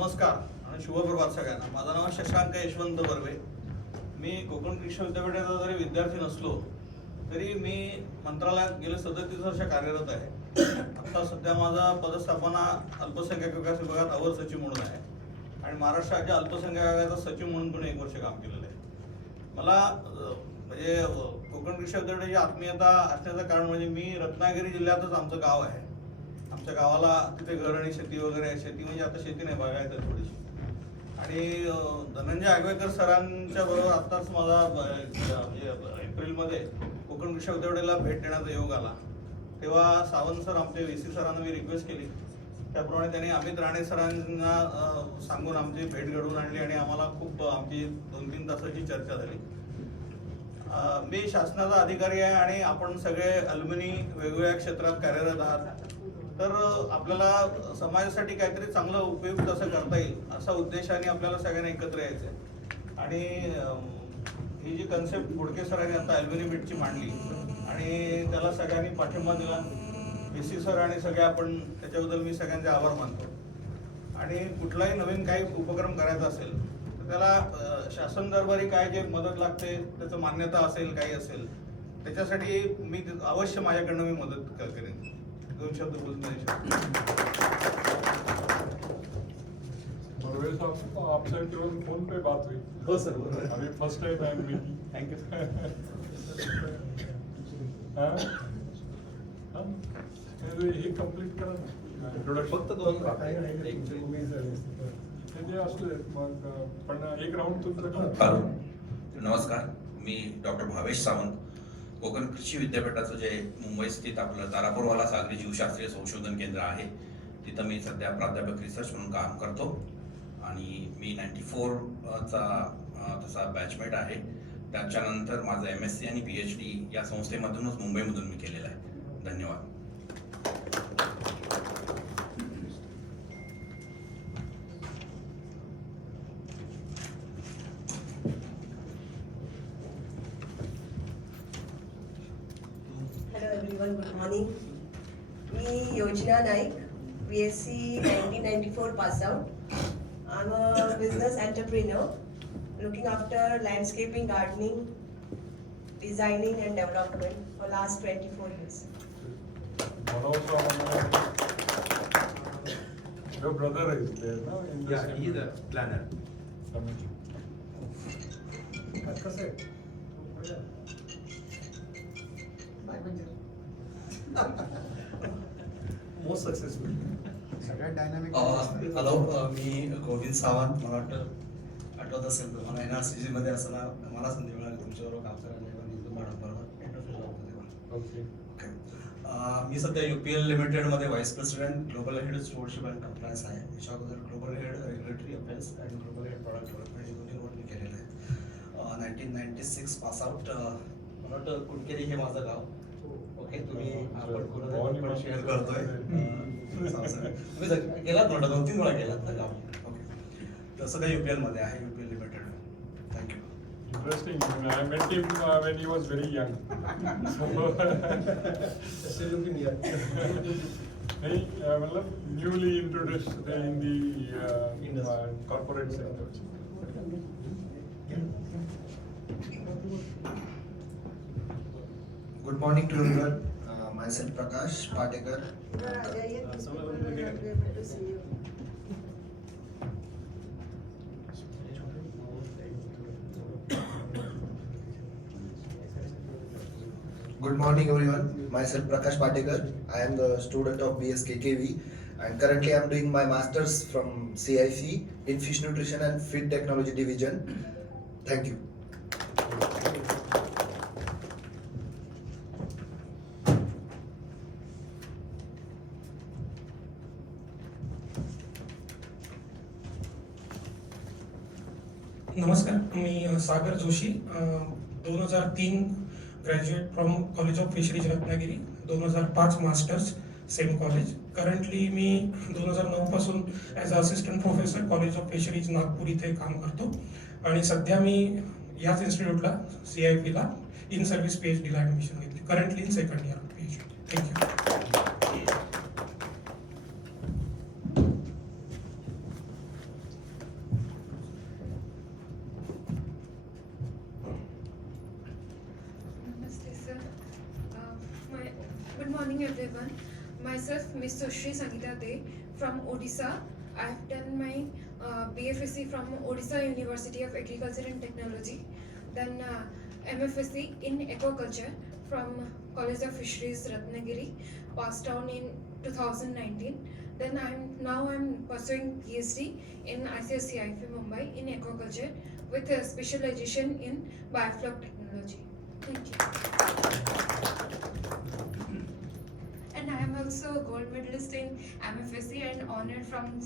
नमस्कार आणि शुभप्रभात सगळ्यांना. माझं नाव शशांक यशवंत बर्वे. मी कोकण कृषी विद्यापीठाचा जरी विद्यार्थी नसलो तरी मी मंत्रालयात गेले 37 वर्ष कार्यरत आहे. आता सध्या माझा पदस्थापना अल्पसंख्याक विकास विभागात अवर सचिव म्हणून आहे आणि महाराष्ट्र राज्य अल्पसंख्याक विभागाचा सचिव म्हणून पण 1 वर्ष काम केलेलं आहे. मला म्हणजे कोकण कृषी विद्यापीठाची आत्मीयता असण्याचं कारण म्हणजे मी रत्नागिरी जिल्ह्यातच आमचं गाव आहे. आमच्या गावाला तिथे घर आणि शेती वगैरे आहे. शेती म्हणजे आता शेती नाही, बागायत आहे थोडीशी. आणि धनंजय आगवेकर सरांच्या बरोबर आत्ताच माझा एप्रिलमध्ये कोकण कृषी विद्यापीठाला भेट देण्याचा योग आला. तेव्हा सावंत सर आमचे VC सरांना मी रिक्वेस्ट केली, त्याप्रमाणे त्यांनी अमित राणे सरांना सांगून आमची भेट घडवून आणली आणि आम्हाला खूप आमची 2-3 तासाची चर्चा झाली. मी शासनाचा अधिकारी आहे आणि आपण सगळे अल्युमिनी वेगवेगळ्या क्षेत्रात कार्यरत आहात. तर आपल्याला समाजासाठी काहीतरी चांगलं उपयुक्त असं करता येईल असा उद्देशाने आपल्याला सगळ्यांना एकत्र यायचं आहे. आणि ही जी कन्सेप्ट बोडके सरांनी आता अल्युमिनी मीटची मांडली आणि त्याला सगळ्यांनी पाठिंबा दिला. VC सर आणि सगळे आपण त्याच्याबद्दल मी सगळ्यांचे आभार मानतो. आणि कुठलाही नवीन काही उपक्रम करायचा असेल तर त्याला शासन दरबारी काय जे मदत लागते त्याचं मान्यता असेल काही असेल त्याच्यासाठी मी अवश्य माझ्याकडनं मी मदत करेन. 2 शब्द बोलून आपसे फोन पे बात हुई. हो सर. अभी first time I am meeting. Thank you. हे कंप्लीट करा ना इंट्रोडक्शन. फक्त 2 ते असले मग पण एक राऊंड तुमचं. हॅलो, नमस्कार. मी डॉक्टर भावेश सावंत. कोकण कृषी विद्यापीठाचं जे मुंबई स्थित आपलं तारापूरवाला सागरी जीवशास्त्रीय संशोधन केंद्र आहे तिथं मी सध्या प्राध्यापक रिसर्च म्हणून काम करतो आणि मी 94चा तसा बॅचमेट आहे. त्याच्यानंतर माझं MSc आणि PhD या संस्थेमधूनच मुंबईमधून मी केलेलं आहे. धन्यवाद. Hello everyone, good morning. मी योजना Naik, BSc 1994 pass out. I'm a business entrepreneur looking after landscaping, gardening, designing and development for last 24 years. Your brother is there, no? In this Yeah, he is a planner. Most successful सगळ्यात dynamic. Hello, मी गोविंद सावंत. मला वाटतं आठवत असेल तुम्हाला NRCG मध्ये असताना मला संधी मिळाली तुमच्याबरोबर काम करायला निंदू मॅडम बरोबर इंटरव्ह्यू होतो तेव्हा. ओके. मी सध्या UPL लिमिटेडमध्ये vice president global head stewardship and compliance आहे. याच्या अगोदर global head regulatory affairs and global head product development हे दोन्ही रोल मी केलेले आहेत. 1996 पास आउट. मला वाटतं कुणकेरी हे माझं गाव. ओके, तुम्ही आपण कुणाला शेअर करतोय. तुम्ही गेलात म्हणता 2-3 वेळा गेलात तर गाव. ओके, तसं काही UPL मध्ये आहे, UPL limited. Thank you. Interesting. I met him when he was very young. Still looking young. Hey, मतलब newly introduced in the corporate sector. Good morning to everyone. Myself Prakash Patekar. Good morning everyone. Myself Prakash Patekar. I am the student of BS KKV and currently I am doing my masters from CIC in Fish Nutrition and Feed Technology Division. Thank you. नमस्कार, मी Sagar Joshi. 2003 graduate from college of fisheries Ratnagiri. 2005 masters same college. Currently मी 2009 पासून as assistant professor college of fisheries Nagpur इथे काम करतो आणि सध्या मी याच इन्स्टिट्यूटला CIP इन सर्व्हिस PhD ला ॲडमिशन घेतली. Currently in second year PhD. Thank you. 2 sir. My good morning, everyone. Myself, Ms. Sushri Sangeeta De from Odisha. I have done my BFSc from Odisha University of Agriculture and Technology. Then MFSc in Aquaculture from College of Fisheries, Ratnagiri. Passed on in 2019. Then I'm pursuing PhD in ICSCIF Mumbai in Aquaculture with a specialization in biofloc technology. Thank you. And I am also a gold medalist in MFSC and honored from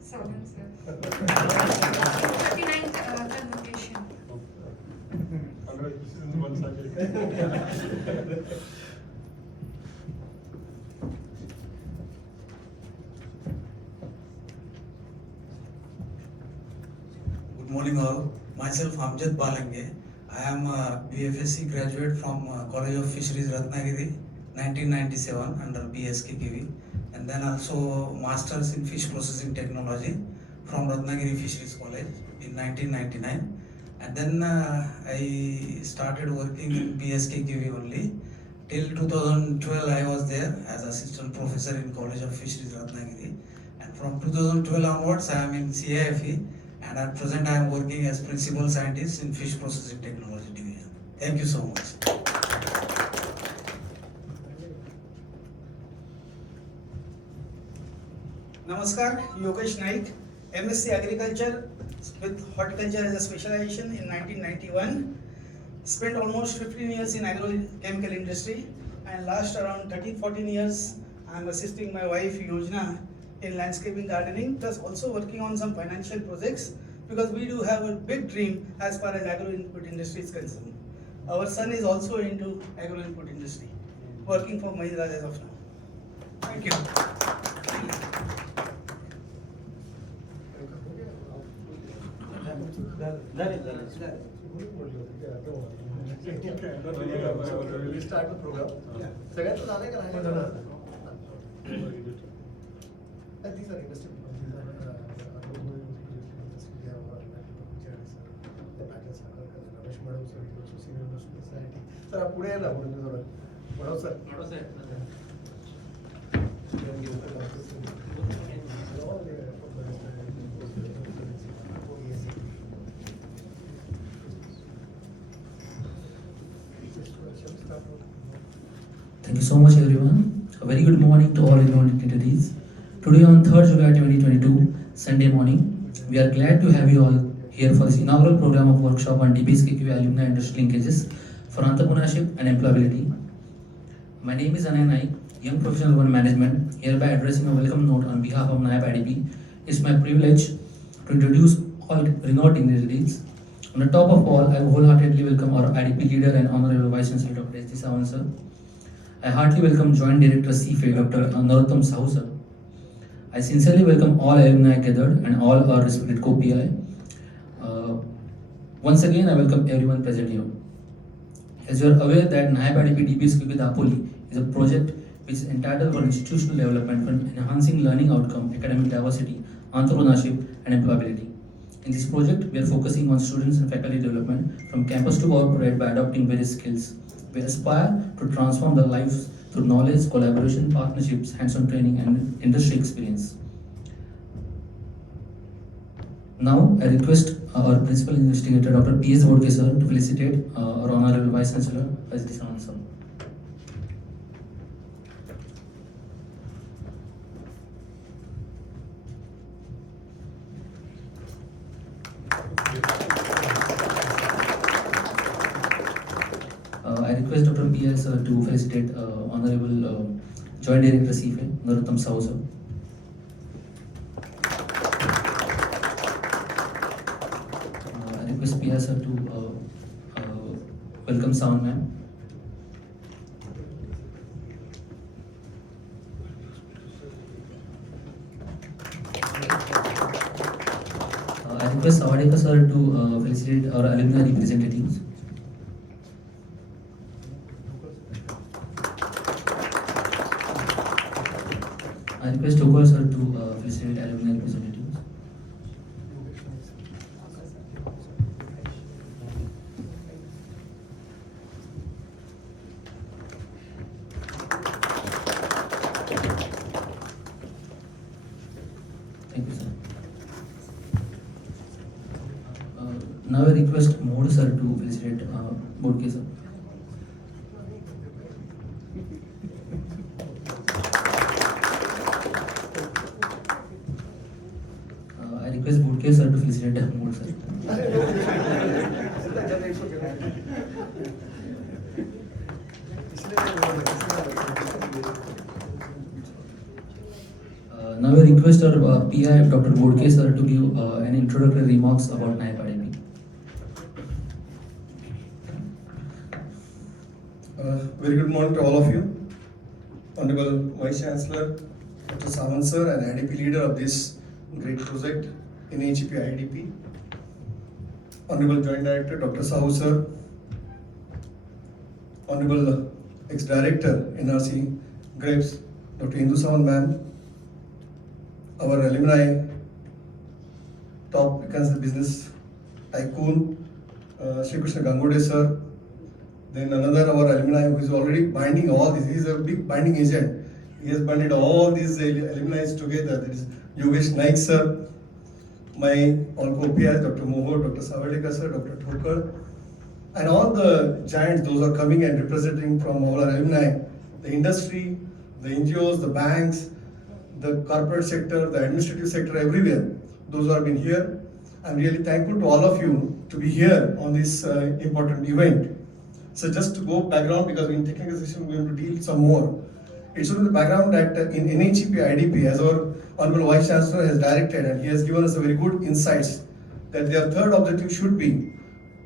Savan sir. 39th convocation. This is one second. Good morning all. Myself Amjad Balange. I am a BFSc graduate from College of Fisheries Ratnagiri 1997 under BSKKV, and then also Masters in Fish Processing Technology from Ratnagiri Fisheries College in 1999. And then I started working in BSKKV only. Till 2012 I was there as assistant professor in College of Fisheries Ratnagiri. And from 2012 onwards I am in CIFE, and at present I am working as principal scientist in Fish Processing Technology Division. Thank you so much. Namaskar, Yogesh Naik, MSc Agriculture with Horticulture as a specialization in 1991. Spent almost 15 years in agrochemical industry, and last around 13-14 years I am assisting my wife Yojana in landscaping gardening, plus also working on some financial projects, because we do have a big dream as far as agro input industry is concerned. Our son is also into agro input industry, working for Mahindra as of now. Thank you. Start the program. सगळ्यांचं झालंय का नाही? These are industry. Sir पुढे या ना थोडं sir Thank you so much, everyone. A very good morning to all relevant dignitaries. Today on 3rd July 2022, Sunday morning, we are glad to have you all here for this inaugural program of workshop on DBSKQ Alumni Industry Linkages for Entrepreneurship and Employability. My name is Anay Naik, Young Professional One Management, hereby addressing a welcome note on behalf of NAIP IDP. It's my privilege to introduce all renowned dignitaries. On the top of all, I wholeheartedly welcome our IDP leader and Honorable Vice Chancellor Dr. S. D. Sawan sir. I heartily welcome Joint Director CFA Dr. Narottam Sahu sir. I sincerely welcome all alumni gathered and all our respected co-PI. Once again, I welcome everyone present here. As you are aware that NAIP IDP DBSKQ Dapoli is a project which is entitled for institutional development for enhancing learning outcome, academic diversity, entrepreneurship and employability. In this project, we are focusing on students and faculty development from campus to corporate by adopting various skills. We aspire to transform their lives through knowledge, collaboration, partnerships, hands-on training, and industry experience. Now, I request our Principal Investigator, Dr. P.S. Vodke sir, to felicitate our Honorable Vice Chancellor, S. D. Sawan sir. I request Dr. P.S. to felicitate Honorable Joint Director CFA, Narottam Sahu sir. I request P.S. sir to welcome Sawan ma'am. I request Sawadeka sir to felicitate our alumni representatives. I request Tokol sir to felicitate alumni representatives. I request Mohd sir to felicitate Bodke sir. I request Bodke sir to felicitate Mohd sir. Now I request our PI Dr. Bodke sir to give an introductory remarks about NIAP IDP. Very good morning to all of you. Honorable Vice Chancellor, Dr. Sawant sir, and IDP leader of this great project in HEP IDP. Honorable Joint Director, Dr. Sahu sir. Honorable Ex-Director, NRC, GREPS, Dr. Indu Sawant ma'am. Our alumni, top business tycoon, Shri Krishna Gangode sir. Then another our alumni who is already binding all this. He is a big binding agent. He has binded all these alumni together. That is Yogesh Naik sir, my all co-PIs, Dr. Mohod, Dr. Savadekar sir, Dr. Thokar, and all the giants. Those are coming and representing from our alumni, the industry, the NGOs, the banks, the corporate sector, the administrative sector, everywhere. Those who have been here. I'm really thankful to all of you to be here on this important event. So just to go background, because in technical session we're going to deal some more. It's on the background that in NHEP IDP, as our Honorable Vice Chancellor has directed, and he has given us a very good insights, that their third objective should be,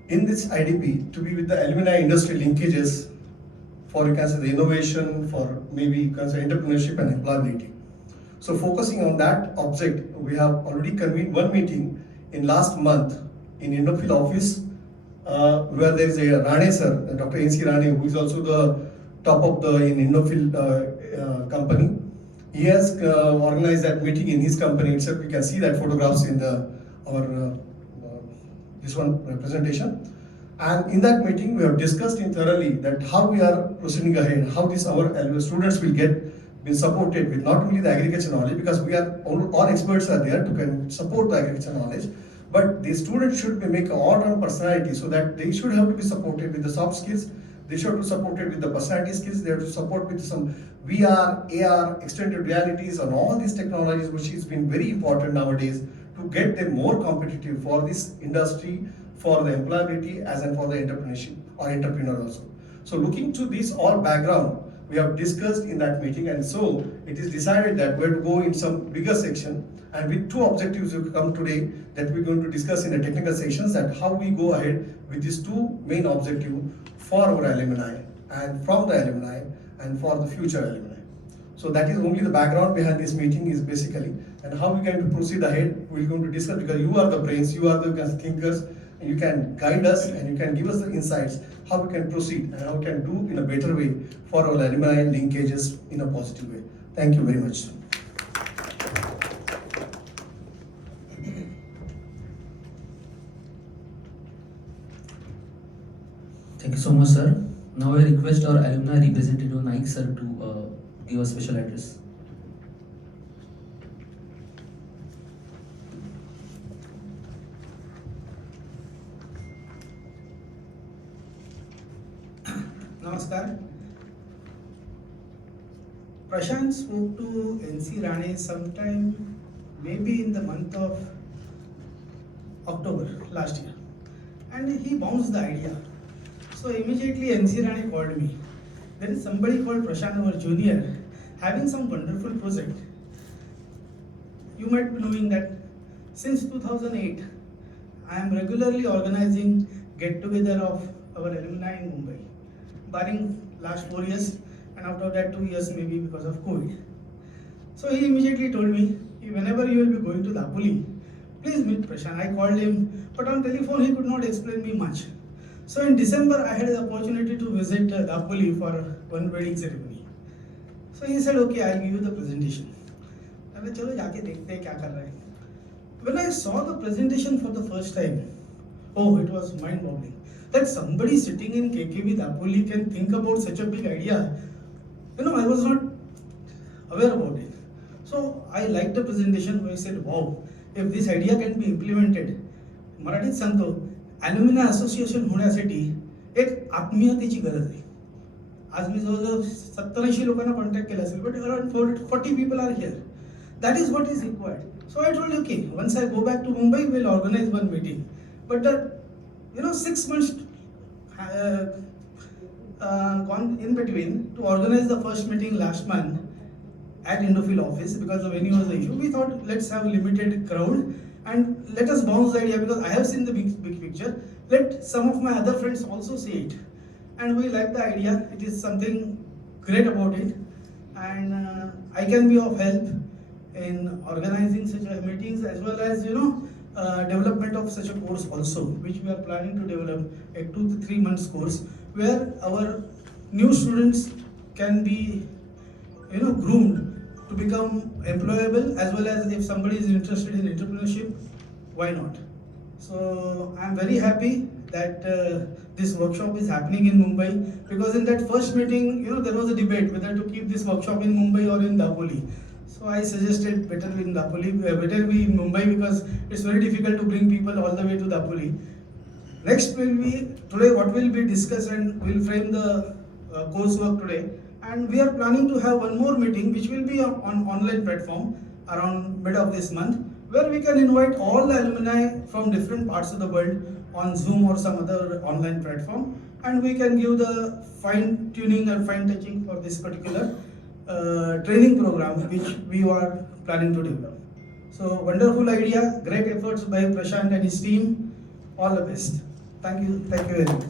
in this IDP, to be with the alumni industry linkages for, you can say, the innovation, for maybe you can say entrepreneurship and employability. So focusing on that object, we have already convened one meeting in last month in Indophil office, where there is a Rane sir, Dr. N.C. Rane, who is also the top of the in Indophil company. He has organized that meeting in his company itself. You can see that photographs in our this one representation. And in that meeting, we have discussed thoroughly that how we are proceeding ahead, how this our students will been supported with not only the agriculture knowledge, because we are all experts are there to support the agriculture knowledge, but the students should make an all-round personality, so that they should have to be supported with the soft skills, they should be supported with the personality skills, they have to support with some VR, AR, extended realities, and all these technologies, which has been very important nowadays to get them more competitive for this industry, for the employability, as and for the entrepreneurship or entrepreneur also. So looking to this all background, we have discussed in that meeting, and so it is decided that we're to go in some bigger section, and with two objectives we come today that we're going to discuss in the technical sections, that how we go ahead with these two main objectives for our alumni and from the alumni and for the future alumni. So that is only the background behind this meeting is basically, and how we going to proceed ahead, we're going to discuss, because you are the brains, you are the thinkers, and you can guide us and you can give us the insights how we can proceed and how we can do in a better way for our alumni linkages in a positive way. Thank you very much. Thank you so much, sir. Now I request our alumni representative Naik sir to give a special address. Namaskar. Prashant spoke to N.C. Rane sometime maybe in the month of October last year, and he bounced the idea. So immediately N.C. Rane called me. There is somebody called Prashant, our junior, having some wonderful project. You might be knowing that since 2008, I am regularly organizing get-together of our alumni in Mumbai, barring last 4 years, and out of that 2 years maybe because of COVID. So he immediately told me, whenever you will be going to Dapuli, please meet Prashant. I called him, but on telephone he could not explain me much. So in December I had the opportunity to visit Dapuli for one wedding ceremony. So he said, okay, I'll give you the presentation. I said, chalo jaake dekhte hain kya kar rahe hain. When I saw the presentation for the first time, oh, it was mind-boggling. That somebody sitting in KKV Dapoli can think about such a big idea. I was not aware about it. So I liked the presentation. I said, wow, if this idea can be implemented, Marathi सांगतो, alumni association होण्यासाठी एक आत्मीयतेची गरज आहे. आज मी जवळजवळ 70-80 लोकांना contact केला असेल, but around 40 people are here. That is what is required. So I told, okay, once I go back to Mumbai, we'll organize one meeting. But 6 months gone in between to organize the first meeting last month at Indophil office because the venue was the issue. We thought let's have a limited crowd and let us bounce the idea because I have seen the big picture. Let some of my other friends also see it. And we like the idea. It is something great about it. And I can be of help in organizing such meetings as well as development of such a course also, which we are planning to develop a 2 to 3 months course where our new students can be groomed to become employable, as well as if somebody is interested in entrepreneurship, why not? So I am very happy that this workshop is happening in Mumbai, because in that first meeting there was a debate whether to keep this workshop in Mumbai or in Dapoli. So I suggested better be in Mumbai because it's very difficult to bring people all the way to Dapoli. Next will be today what will be discussed, and we'll frame the coursework today. And we are planning to have one more meeting which will be on online platform around mid of this month, where we can invite all the alumni from different parts of the world on Zoom or some other online platform, and we can give the fine tuning and fine touching for this particular training program which we are planning to develop. So wonderful idea, great efforts by Prashant and his team. All the best. Thank you very much.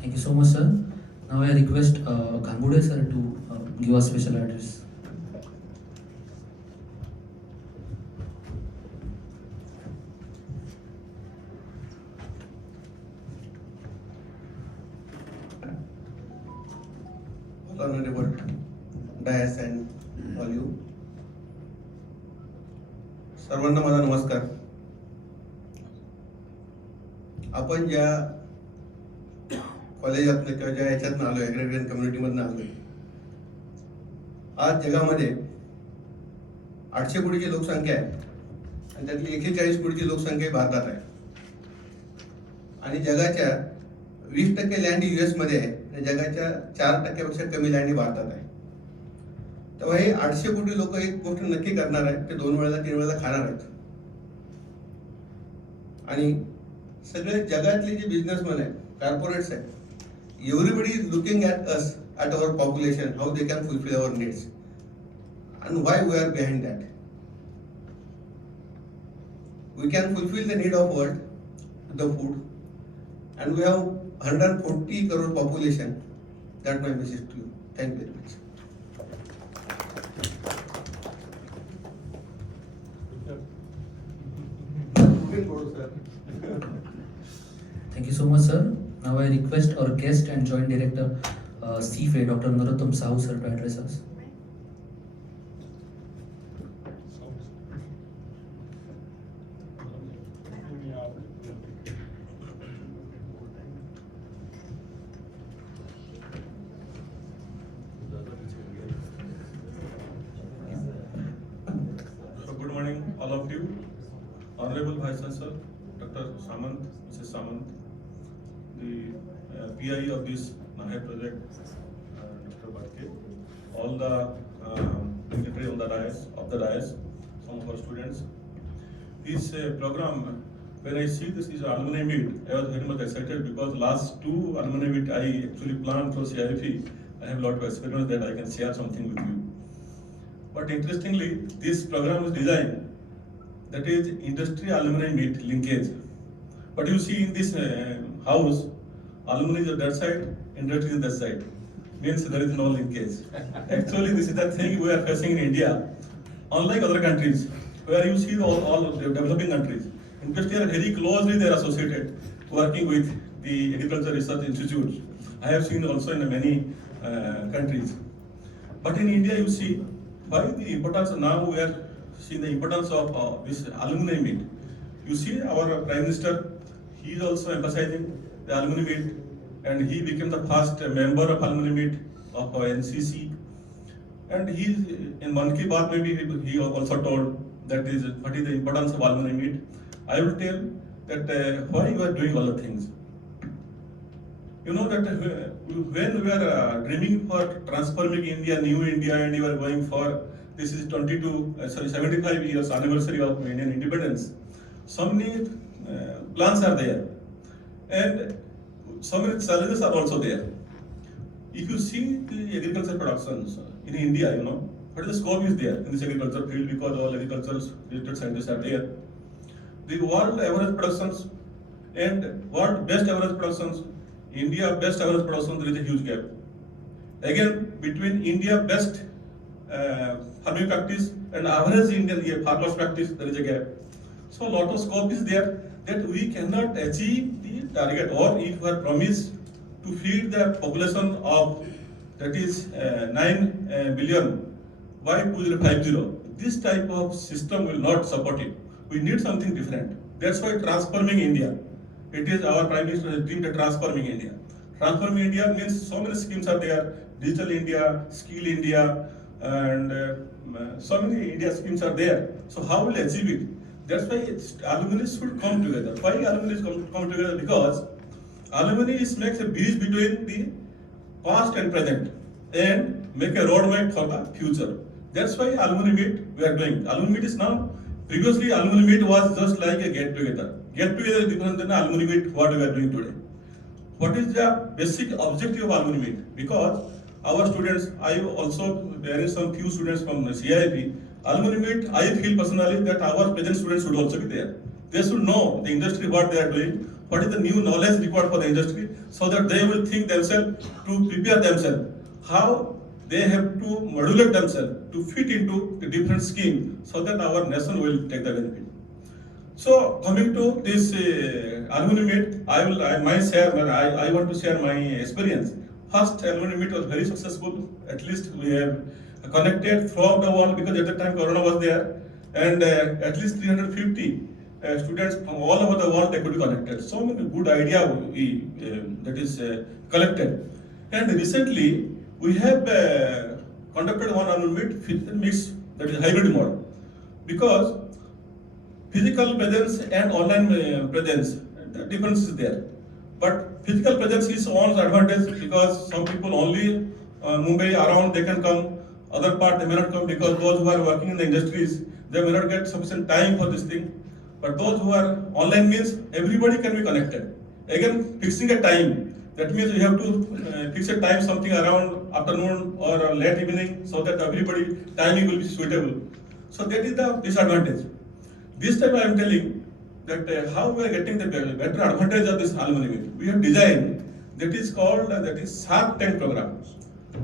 Thank you so much, sir. Now I request Gangude sir to give a special address. Honorable Dias and all you. सर्वांना माझा नमस्कार. आपण ज्या कॉलेजातनं किंवा ज्या ह्याच्यातनं आलो, ॲग्रेरियन कम्युनिटीमधनं आलो, आज जगामध्ये 800 कोटीची लोकसंख्या आहे आणि त्यातली 41 कोटीची लोकसंख्या भारतात आहे. आणि जगाच्या 20% लँड US मध्ये आहे आणि जगाच्या 4%पेक्षा कमी लँड भारतात आहे. तेव्हा हे 800 कोटी लोक एक गोष्ट नक्की करणार आहेत, ते 2 वेळेला 3 वेळेला खाणार आहेत. आणि सगळे जगातले जे बिझनेसमॅन आहेत, कॉर्पोरेट्स आहेत, everybody is looking at us, at our population, how they can fulfill our needs and why we are behind that. We can fulfill the need of world, the food, and we have 140 crore population. That's my message to you. Thank you very much. Thank you so much, sir. Now I request our guest and joint director, CFA, Dr. Narottam Sahu, sir, to address us. Good morning, all of you. Honorable Vice Chancellor, Dr. Samant, Mrs. Samant, the PI of this Nahai project, Mr. Bhatke, all the dignitaries on the dais, some of our students. This program, when I see this is alumni meet, I was very much excited because last 2 alumni meet I actually planned for CIF. I have a lot of experience that I can share something with you. But interestingly, this program is designed, that is industry alumni meet linkage. But you see in this house, alumni is on that side, industry is on that side. Means there is no linkage. Actually, this is the thing we are facing in India. Unlike other countries, where you see all the developing countries, industry are very closely they are associated, working with the agriculture research institutes. I have seen also in many countries. But in India, you see, why the importance now we are seeing the importance of this alumni meet. You see our Prime Minister, he is also emphasizing the alumni meet, and he became the first member of alumni meet of NCC. And he, in Mann Ki Baat, maybe he also told that is what is the importance of alumni meet. I will tell that why you are doing all the things. You know that when we are dreaming for transforming India, new India, and you are going for this is 75 years anniversary of Indian independence. So many plans are there, and so many challenges are also there. If you see the agriculture productions in India, you know what is the scope is there in this agriculture field because all agricultural related scientists are there. The world average productions and world best average productions, India best average production, there is a huge gap. Again, between India best farming practice and average Indian farmers practice, there is a gap. So a lot of scope is there that we cannot achieve the target, or if we are promised to feed the population of that is 9 billion by 2050, this type of system will not support it. We need something different. That's why transforming India. It is our Prime Minister's dream to transforming India. Transforming India means so many schemes are there: Digital India, Skill India, and so many India schemes are there. So how will achieve it? That's why alumni should come together. Why alumni come together? Because alumni makes a bridge between the past and present and make a roadmap for the future. That's why alumni meet we are doing. Alumni meet is now, previously alumni meet was just like a get together. Get together is different than alumni meet what we are doing today. What is the basic objective of alumni meet? Because our students, I also there is some few students from CIP. Alumni meet, I feel personally that our present students should also be there. They should know the industry what they are doing, what is the new knowledge required for the industry, so that they will think themselves to prepare themselves, how they have to modulate themselves to fit into the different scheme, so that our nation will take the benefit. So coming to this alumni meet, I want to share my experience. First alumni meet was very successful. At least we have connected throughout the world because at the time Corona was there, and at least 350 students from all over the world they could be connected. So many good idea we collected, and recently we have conducted one alumni meet mix, that is hybrid model, because physical presence and online presence, the difference is there. But physical presence is one's advantage because some people only Mumbai around they can come, other part they may not come because those who are working in the industries they may not get sufficient time for this thing. But those who are online means everybody can be connected. Again, fixing a time, that means you have to fix a time something around afternoon or late evening so that everybody timing will be suitable. So that is the disadvantage. This time I am telling that how we are getting the better advantage of this alumni meet. We have designed that is called that is Shark Tank program.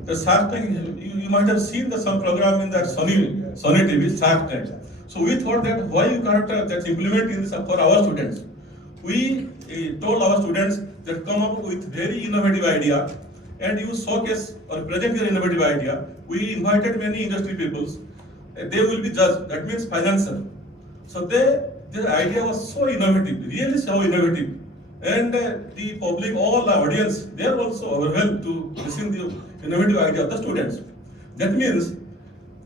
The Shark Tank, you might have seen some program in that Sony TV, Shark Tank. So we thought that why you cannot that implement in this for our students. We told our students that come up with very innovative idea and you showcase or present your innovative idea. We invited many industry peoples. They will be judged. That means financial. So their idea was so innovative, really so innovative. And the public, all the audience, they are also overwhelmed to listen to the innovative idea of the students. That means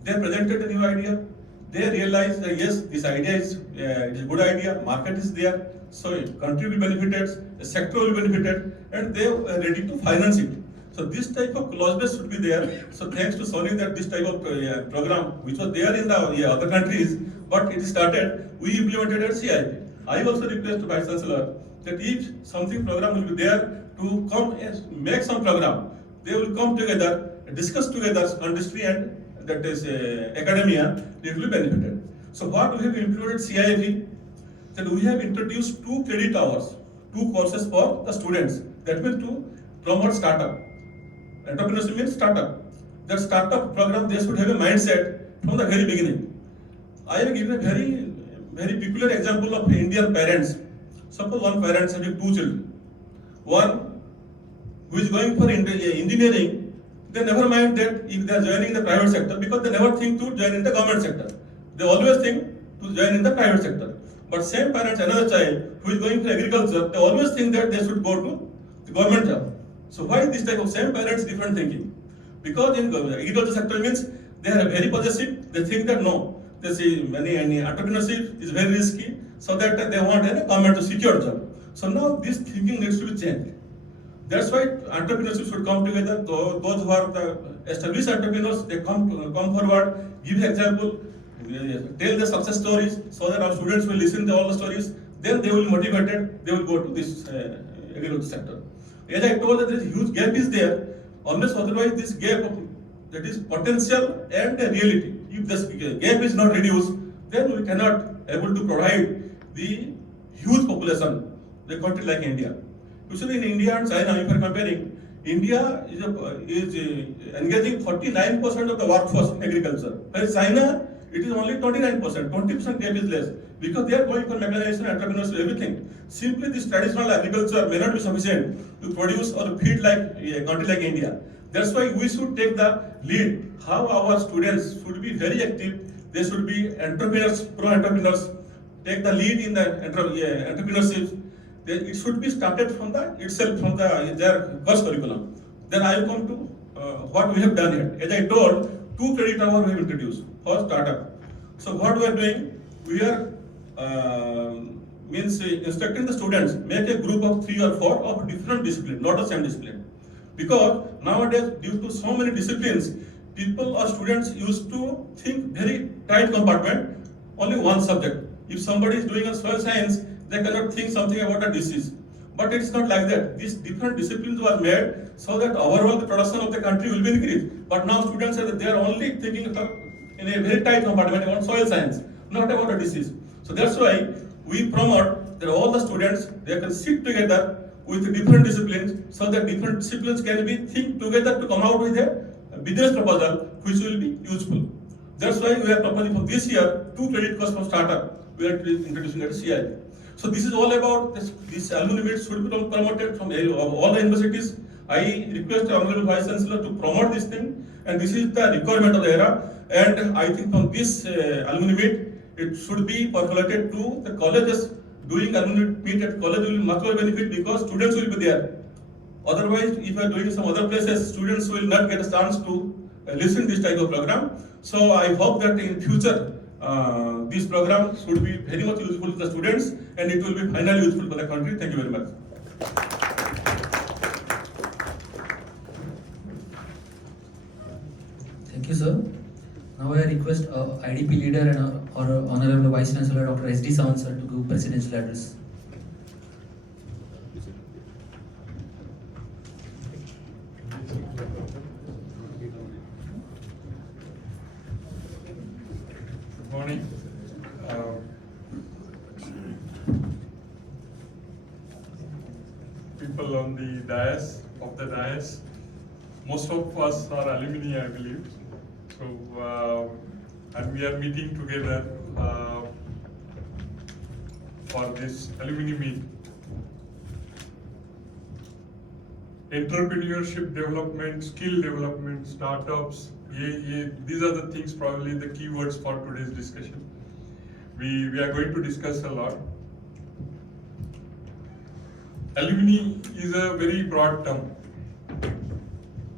they presented a new idea. They realized that yes, this idea is it is a good idea, market is there, so country will benefit, the sector will benefit, and they are ready to finance it. So this type of closeness should be there. So thanks to Sony that this type of program, which was there in the other countries, but it started, we implemented at CIP. I also request to Vice Chancellor that if something program will be there to come and make some program, they will come together, discuss together industry and that is academia, they will be benefited. So what we have implemented CIP, that we have introduced 2 credit hours, 2 courses for the students. That means to promote startup. Entrepreneurship means startup. That startup program, they should have a mindset from the very beginning. I have given a very peculiar example of Indian parents. Suppose one parent having 2 children. One who is going for engineering, they never mind that if they are joining the private sector because they never think to join in the government sector. They always think to join in the private sector. But same parents, another child who is going for agriculture, they always think that they should go to the government job. So why this type of same parents different thinking? Because in the agriculture sector means they are very possessive, they think that no, they see many entrepreneurship is very risky, so that they want a government to secure job. So now this thinking needs to be changed. That's why entrepreneurship should come together. Those who are the established entrepreneurs, they come forward, give example, tell the success stories, so that our students will listen to all the stories. Then they will be motivated. They will go to this agriculture sector. As I told that there is huge gap is there. Unless otherwise this gap that is potential and reality. If this gap is not reduced, then we cannot able to provide the huge population, the country like India. Usually in India and China, if you are comparing, India is engaging 49% of the workforce in agriculture. Whereas China, it is only 29%, 20% gap is less. Because they are going for mechanization, entrepreneurship, everything. Simply this traditional agriculture may not be sufficient to produce or feed like a country like India. That's why we should take the lead. How our students should be very active. They should be entrepreneurs, pro-entrepreneurs. Take the lead in the entrepreneurship. It should be started from their course curriculum. Then I will come to what we have done here. As I told, 2 credit hours we have introduced for startup. So what we are doing, we are instructing the students, make a group of 3 or 4 of different disciplines, not the same discipline. Because nowadays, due to so many disciplines, people or students used to think very tight compartment, only one subject. If somebody is doing a soil science, they cannot think something about a disease. But it's not like that. These different disciplines were made so that overall the production of the country will be increased. But now students say that they are only thinking in a very tight compartment about soil science, not about a disease. So that's why we promote that all the students, they can sit together with different disciplines, so that different disciplines can be think together to come out with a business proposal which will be useful. That's why we are proposing for this year 2 credit courses from startup. We are introducing at CIP. So this is all about this alumni meet should be promoted from all the universities. I request the Honorable Vice Chancellor to promote this thing, and this is the requirement of the era. And I think from this alumni meet, it should be percolated to the colleges. Doing alumni meet at college will much more benefit because students will be there. Otherwise, if you are doing some other places, students will not get a chance to listen to this type of program. So I hope that in future, this program should be very much useful to the students, and it will be finally useful for the country. Thank you very much. Thank you, sir. Now I request IDP leader and our Honorable Vice Chancellor Dr. S.D. Sawant sir to give presidential address. Good morning. People on the dais, most of us are alumni, I believe. So, and we are meeting together for this alumni meet. Entrepreneurship development, skill development, startups, these are the things, probably the keywords for today's discussion. We are going to discuss a lot. Alumni is a very broad term.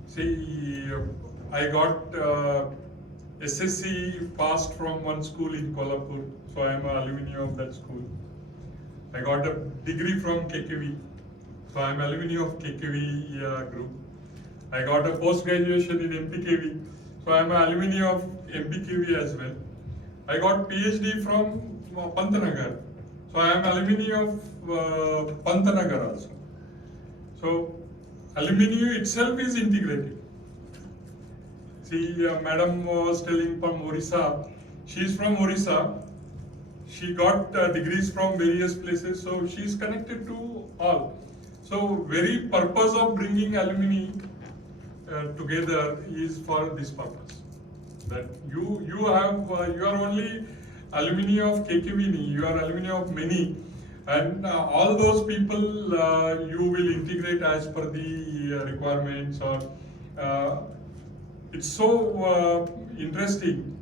See, I got SSC passed from one school in Kolhapur, so I am an alumni of that school. I got a degree from KKV, so I am alumni of KKV group. I got a post-graduation in MPKV, so I am an alumni of MPKV as well. I got PhD from Pantanagar, so I am alumni of Pantanagar also. So alumni itself is integrated. See, Madam was telling from Orissa. She is from Orissa. She got degrees from various places, so she is connected to all. So, very purpose of bringing alumni together is for this purpose. That you are only alumni of KKV, you are alumni of many, and all those people you will integrate as per the requirements. Or it's so interesting.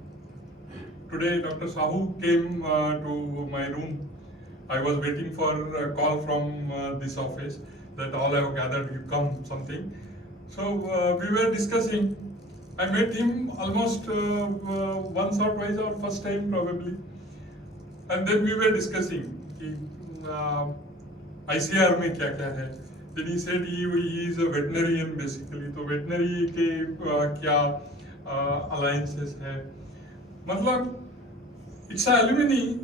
Today, Dr. Sahu came to my room. I was waiting for a call from this office that all have gathered, you come something. So we were discussing I met him almost once or twice, or first time probably. And then we were discussing ICR में क्या क्या है. Then he said he is a veterinarian basically. तो veterinary के क्या alliances है. मतलब it's a alumni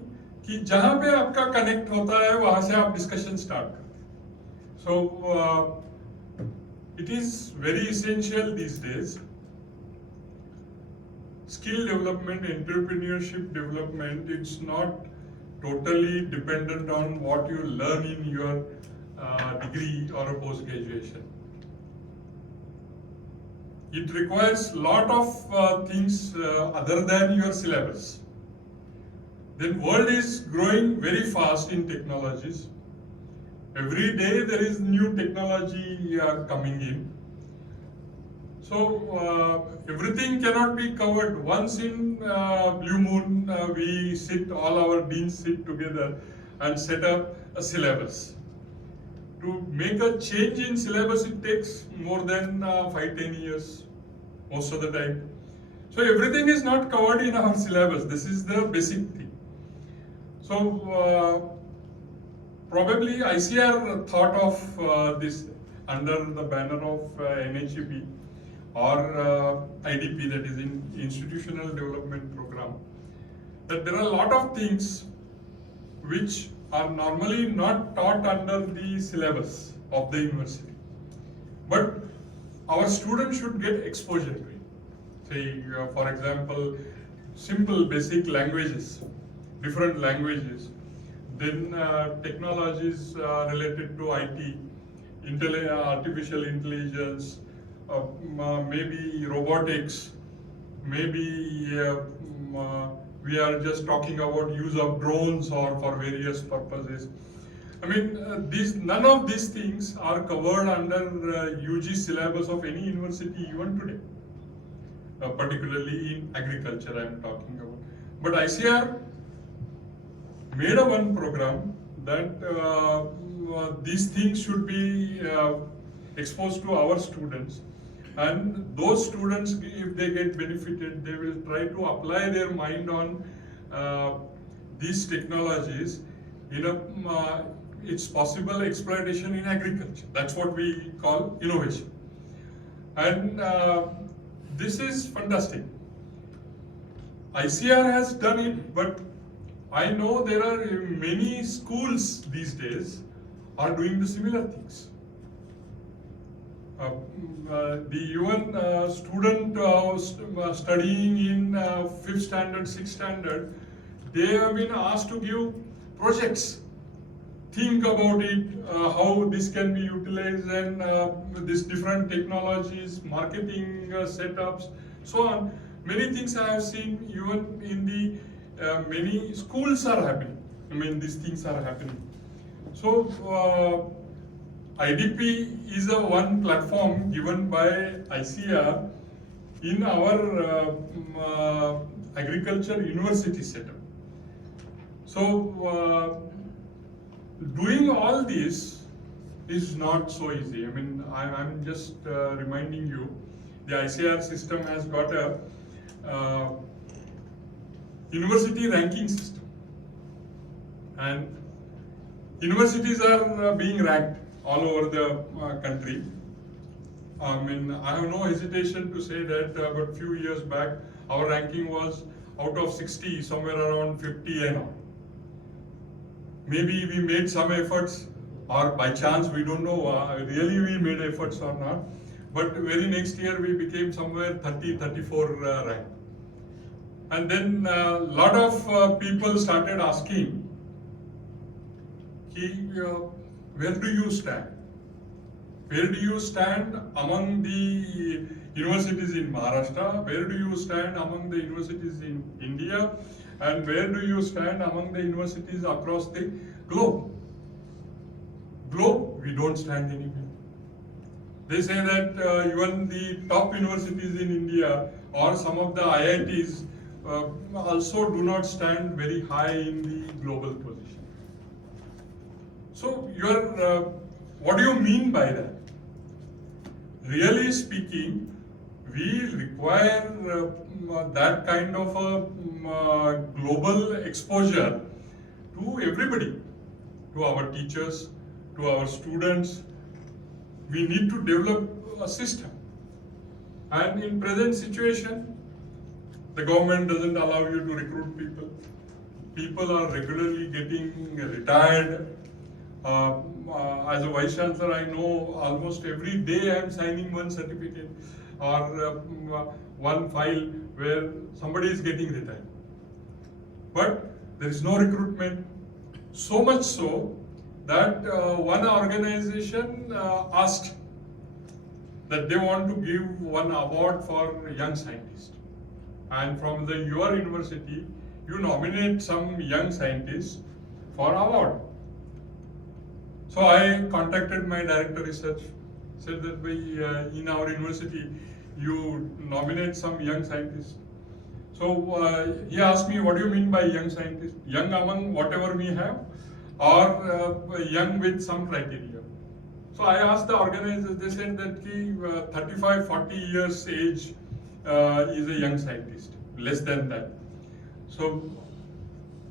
कि जहाँ पे आपका connect होता है वहाँ से आप discussion start करते हैं. So it is very essential these days. Skill development, entrepreneurship development, it's not totally dependent on what you learn in your degree or a post-graduation. It requires lot of things other than your syllabus. The world is growing very fast in technologies. Every day there is new technology coming in. So everything cannot be covered. Once in Blue Moon, we sit, all our deans sit together and set up a syllabus. To make a change in syllabus, it takes more than 5-10 years, most of the time. So everything is not covered in our syllabus. This is the basic thing. So probably ICR thought of this under the banner of NHEP or IDP, that is in Institutional Development Program, that there are a lot of things which are normally not taught under the syllabus of the university. But our students should get exposure to it. Say, for example, simple basic languages, different languages, then technologies related to IT, artificial intelligence, maybe robotics, maybe we are just talking about use of drones or for various purposes. I mean, none of these things are covered under UG syllabus of any university even today, particularly in agriculture I am talking about. But ICR made a one program that these things should be exposed to our students. And those students, if they get benefited, they will try to apply their mind on these technologies in a its possible exploitation in agriculture. That's what we call innovation. And this is fantastic. ICR has done it, but I know there are many schools these days are doing the similar things. The student studying in 5th standard, 6th standard, they have been asked to give projects. Think about it, how this can be utilized, and these different technologies, marketing setups, so on. Many things I have seen even in the many schools are happening. I mean, these things are happening. So IDP is a one platform given by ICR in our agriculture university setup. So doing all this is not so easy. I mean, I'm just reminding you, the ICR system has got a university ranking system, and universities are being ranked all over the country. I mean, I have no hesitation to say that but few years back, our ranking was out of 60, somewhere around 50 and all. Maybe we made some efforts, or by chance, we don't know really we made efforts or not. But very next year we became somewhere 30, 34 rank. And then a lot of people started asking, where do you stand? Where do you stand among the universities in Maharashtra? Where do you stand among the universities in India? And where do you stand among the universities across the globe? Globe, we don't stand anywhere. They say that even the top universities in India or some of the IITs also do not stand very high in the global position. So what do you mean by that? Really speaking, we require that kind of a global exposure to everybody, to our teachers, to our students. We need to develop a system. And in present situation, the government doesn't allow you to recruit people. People are regularly getting retired. As a Vice Chancellor, I know almost every day I am signing one certificate or one file where somebody is getting retired. But there is no recruitment. So much so that one organization asked that they want to give one award for young scientists. And from your university, you nominate some young scientists for award. So I contacted my director research, said that in our university, you nominate some young scientists. So he asked me, what do you mean by young scientist? Young among whatever we have, or young with some criteria? So I asked the organizers, they said that 35, 40 years age is a young scientist, less than that. So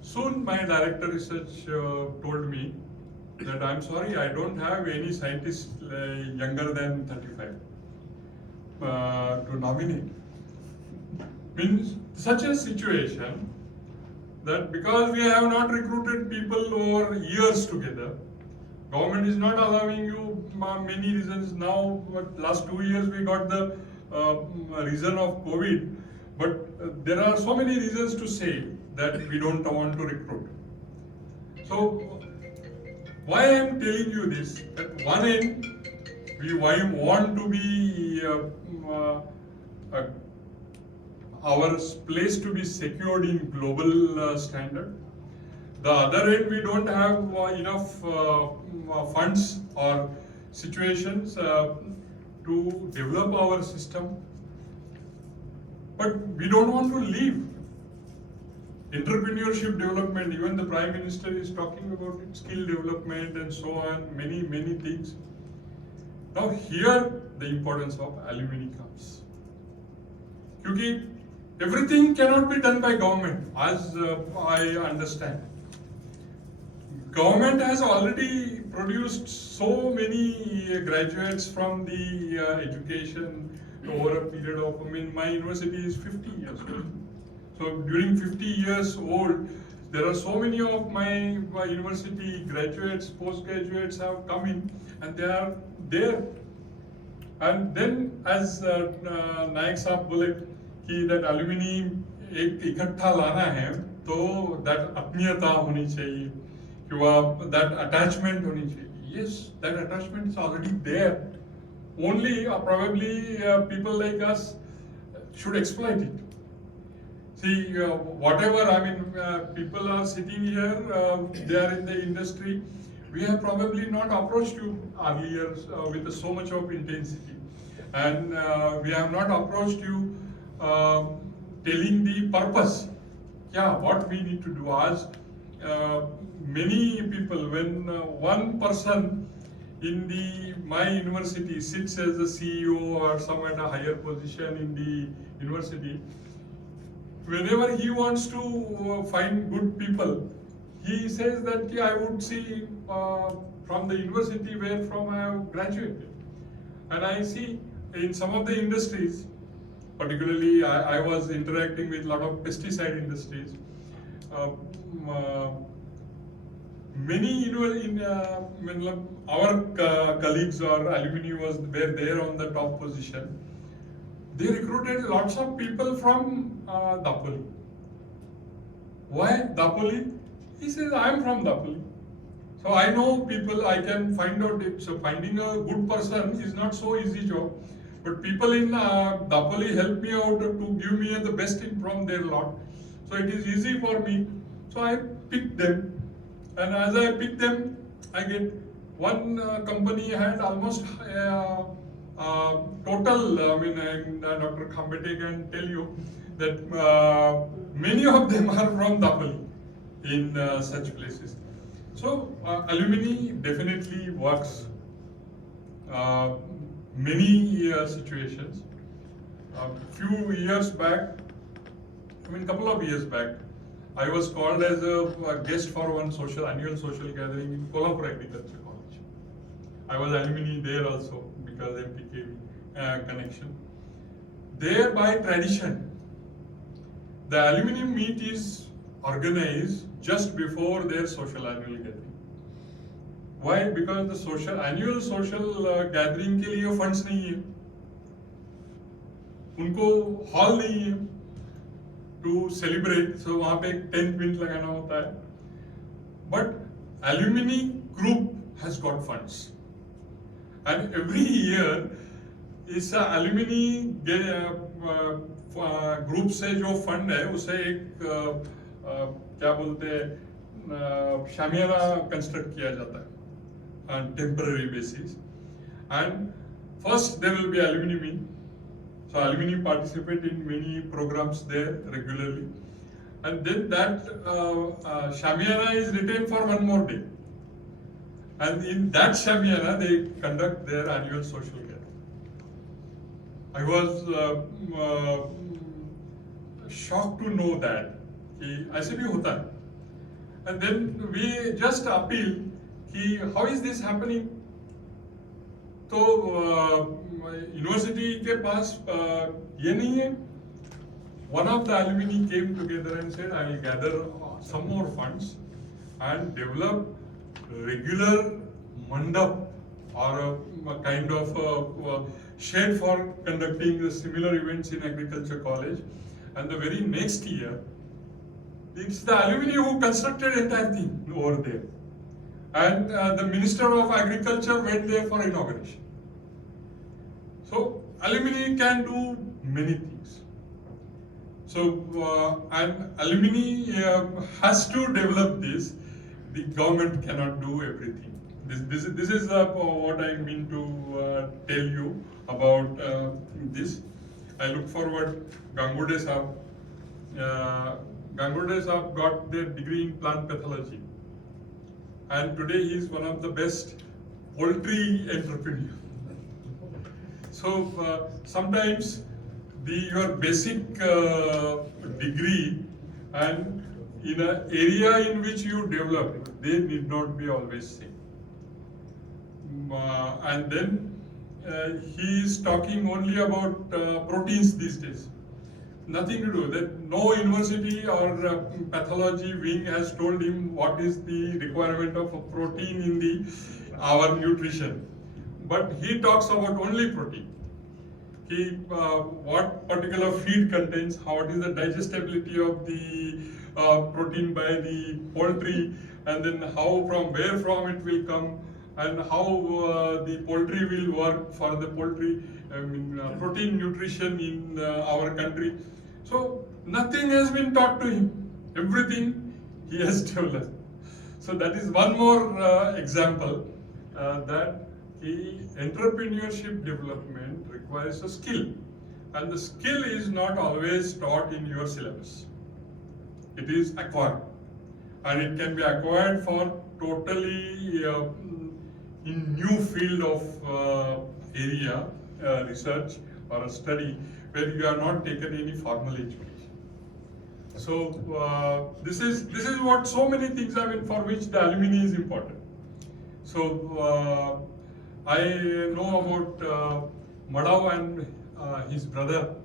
soon my director research told me that I'm sorry, I don't have any scientist younger than 35 to nominate. Means such a situation that because we have not recruited people over years together, government is not allowing you many reasons now. But last 2 years we got the reason of COVID, but there are so many reasons to say that we don't want to recruit. So why I am telling you this? At one end, we want to be our place to be secured in global standard. The other end, we don't have enough funds or situations to develop our system. But we don't want to leave. Entrepreneurship development, even the Prime Minister is talking about it, skill development and so on, many, many things. Now here, the importance of alumni comes. Because everything cannot be done by government, as I understand. Government has already produced so many graduates from the education over a period of, my university is 50 years old. So during 50 years old, there are so many of my university graduates, postgraduates have come in and they are there. And then as Nayak Saab bole कि that alumni एक इकट्ठा लाना है, तो that आत्मीयता होनी चाहिए, कि that attachment होनी चाहिए. Yes, that attachment is already there. Only probably people like us should exploit it. See, whatever, people are sitting here, they are in the industry. We have probably not approached you earlier with so much of intensity. And we have not approached you telling the purpose. Yeah, what we need to do. As many people, when one person in my university sits as a CEO or some at a higher position in the university, whenever he wants to find good people, he says that I would see from the university where from I have graduated. And I see in some of the industries, particularly I was interacting with a lot of pesticide industries. Many our colleagues or alumni were there on the top position. They recruited lots of people from Dapoli. Why Dapoli? He says, I am from Dapoli. So I know people, I can find out it. So finding a good person is not so easy job. But people in Dapoli help me out to give me the best from their lot. So it is easy for me. So I picked them. And as I picked them, I get one company had almost total, Dr. Khambete can tell you that many of them are from Dapoli in such places. So alumni definitely works many situations. a few years back, couple of years back, I was called as a guest for one annual social gathering in Kolhapur Agriculture College. I was alumni there also because MPKV connection. There by tradition, the alumni meet is organized just before their social annual gathering. Why? Because the annual social gathering के लिए funds नहीं है, उनको hall नहीं है to celebrate, so वहाँ पे एक tent pin लगाना होता है. But alumni group has got funds, and every year इस alumni group से जो fund है उसे एक क्या बोलते हैं शामियाना construct किया जाता है on temporary basis, and first there will be alumni meet. So alumni participate in many programs there regularly, and then that Shamiana is retained for one more day, and in that Shamiana they conduct their annual social gathering. I was shocked to know that ऐसे भी होता है, and then we just appeal कि how is this happening? तो university के पास ये नहीं है. One of the alumni came together and said, I will gather some more funds and develop regular mandap or a kind of shed for conducting the similar events in agriculture college. And the very next year, it's the alumni who constructed entire thing over there. And the Minister of Agriculture went there for inauguration. So alumni can do many things. So and alumni has to develop this. The government cannot do everything. This is what I mean to tell you about this. I look forward. Gangude Sahab got their degree in plant pathology, and today he is one of the best poultry entrepreneurs. So sometimes your basic degree and in an area in which you develop, they need not be always same. And then he is talking only about proteins these days. Nothing to do that. No university or pathology wing has told him what is the requirement of a protein in our nutrition. But he talks about only protein. What particular feed contains, what is the digestibility of the protein by the poultry, and then from where it will come, and how the poultry will work for the poultry, protein nutrition in our country. So nothing has been taught to him. Everything he has developed. So that is one more example that entrepreneurship development requires a skill, and the skill is not always taught in your syllabus. It is acquired, and it can be acquired for totally in new field of area research or a study where you are not taken any formal education. So this is what so many things have been for which the alumni is important. So I know about Madhav and his brother.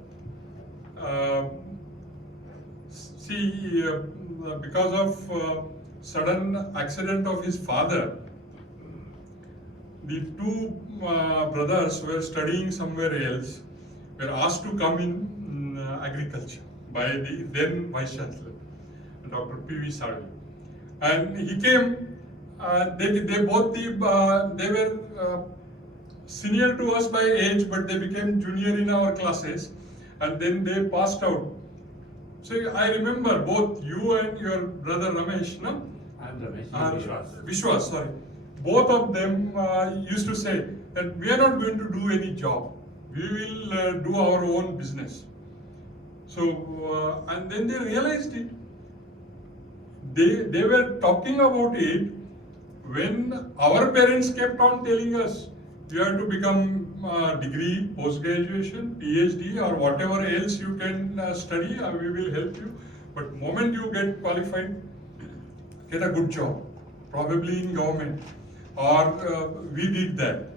Because of sudden accident of his father, the two brothers were studying somewhere else, were asked to come in agriculture by the then Vice Chancellor, Dr. P.V. Sardi. And he came. They were senior to us by age, but they became junior in our classes, and then they passed out. So I remember both you and your brother Ramesh, no? I'm Ramesh. Vishwas, sorry. Both of them used to say that we are not going to do any job. We will do our own business. So, and then they realized it. They were talking about it when our parents kept on telling us, You have to become degree, post-graduation, PhD or whatever else you can study, we will help you. But moment you get qualified, get a good job, probably in government, or we did that.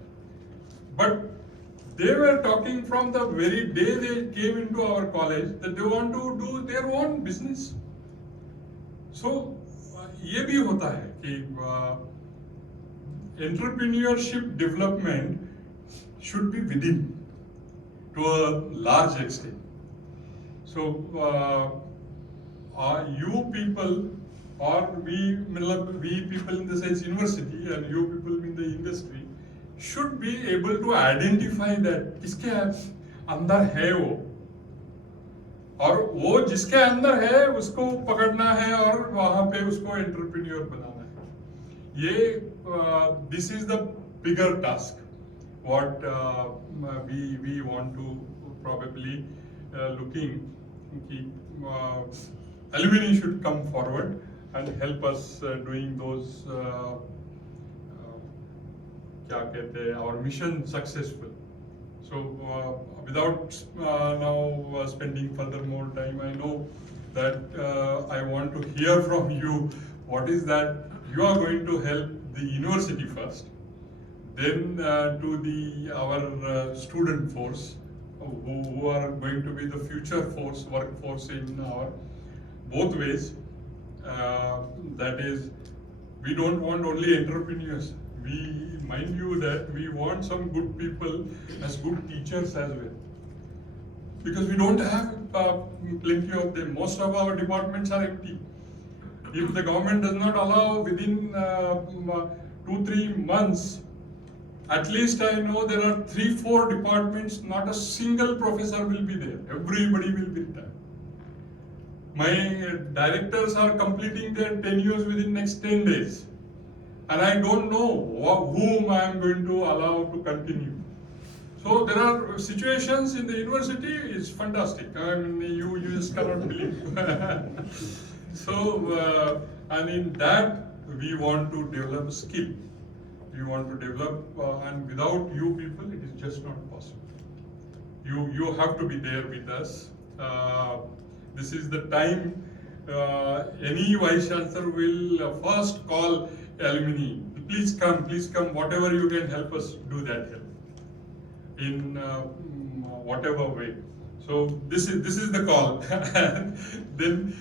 But they were talking from the very day they came into our college that they want to do their own business. So ये भी होता है कि entrepreneurship development should be within to a large extent. So you people or we people in the sense university and you people in the industry should be able to identify that किसके अंदर है वो और वो जिसके अंदर है उसको पकड़ना है और वहां पे उसको एंटरप्रेन्योर बनाना है ये this is the bigger task what we want to probably looking कि Alumini should come forward and help us doing those क्या कहते हैं our mission successful. So without now spending further more time, I know that I want to hear from you what is that you are going to help the university first, then to our student force who are going to be the future workforce in our both ways. That is, we don't want only entrepreneurs. We mind you that we want some good people as good teachers as well. Because we don't have plenty of them. Most of our departments are empty. If the government does not allow within 2-3 months, at least I know there are 3-4 departments, not a single professor will be there. Everybody will be retired. My directors are completing their tenures within next 10 days. And I don't know whom I am going to allow to continue. So there are situations in the university, it's fantastic. I mean, you just cannot believe. So, and in that, we want to develop a skill. We want to develop, and without you people, it is just not possible. You have to be there with us. This is the time any vice chancellor will first call Alumini. Please come, whatever you can help us do that help in whatever way. So this is the call. Then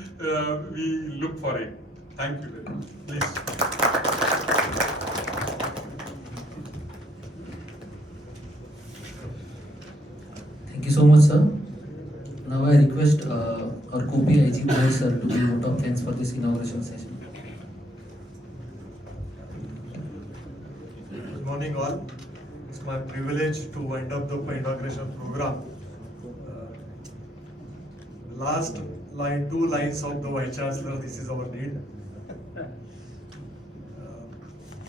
we look for it. Thank you very much. Please. Thank you so much, sir. Now I request our Kopi IG board sir to give a vote of thanks for this inauguration session. Good morning all. It's my privilege to wind up the inauguration program. Last line, 2 lines of the Vice Chancellor, this is our need.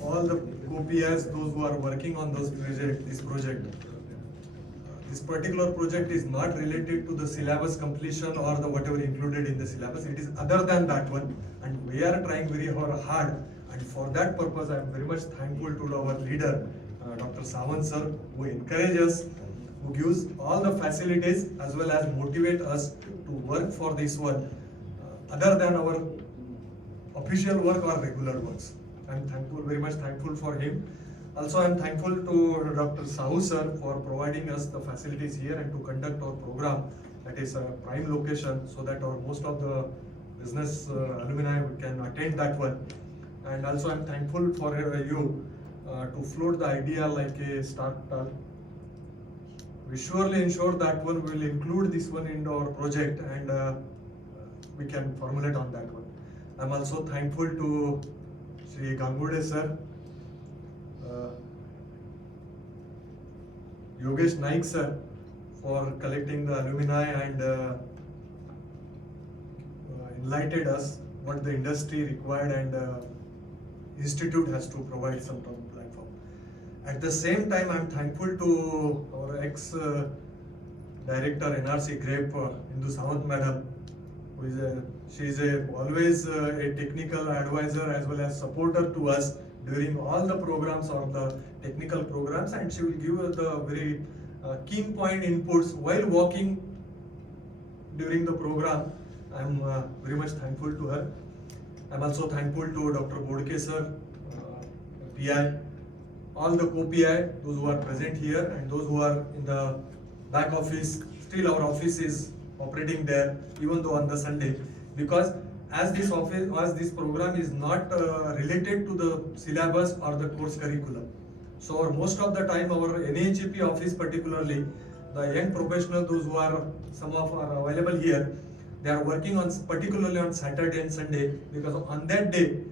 All the copiers, those who are working on this project, this particular project is not related to the syllabus completion or the whatever included in the syllabus. It is other than that one, and we are trying very hard. And for that purpose, I am very much thankful to our leader, Dr. Sawant sir, who encourages us, who gives all the facilities as well as motivate us to work for this one, other than our official work or regular works. I am thankful, very much thankful for him. Also, I am thankful to Dr. Sahu sir for providing us the facilities here and to conduct our program at a prime location so that most of the business alumni can attend that one. And also I am thankful for you to float the idea like a startup. We surely ensure that one will include this one in our project and we can formulate on that one. I am also thankful to Sri Gangude sir, Yogesh Naik sir for collecting the alumni and enlightened us what the industry required and institute has to provide some platform. At the same time, I am thankful to our ex-director NRC GRAPE, Indu Sawant madam, who is always a technical advisor as well as supporter to us during all the programs or the technical programs, and she will give the very keen point inputs while walking during the program. I'm very much thankful to her. I'm also thankful to Dr. Bodke sir, PI, all the co-PI, those who are present here and those who are in the back office. Still our office is operating there even though on the Sunday, because as this program is not related to the syllabus or the course curriculum. So most of the time our NHEP office, particularly the young professionals, those who are some of are available here, they are working on particularly on Saturday and Sunday, because on that day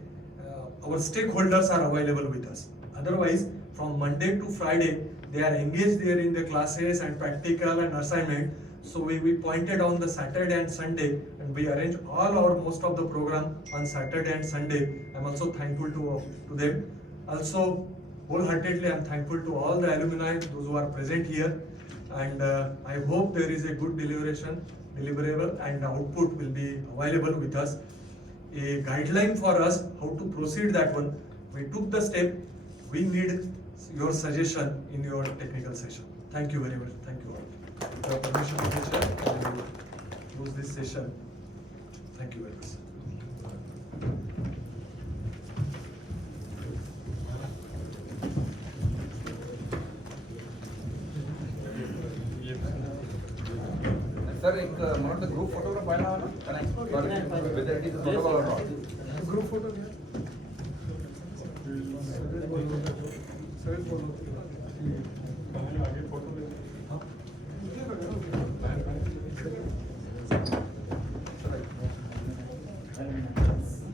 our stakeholders are available with us. Otherwise, from Monday to Friday, they are engaged there in the classes and practical and assignment. So we pointed on the Saturday and Sunday, and we arrange most of the program on Saturday and Sunday. I'm also thankful to them. Also, wholeheartedly, I'm thankful to all the alumni, those who are present here. And I hope there is a good deliverable and output will be available with us. A guideline for us how to proceed that one. We took the step. We need your suggestion in your technical session. Thank you very much. Thank you all. With the permission of the chair, I will close this session. Thank you very much. Sir एक मला group photograph पाहिला हवा ना, whether it is group photo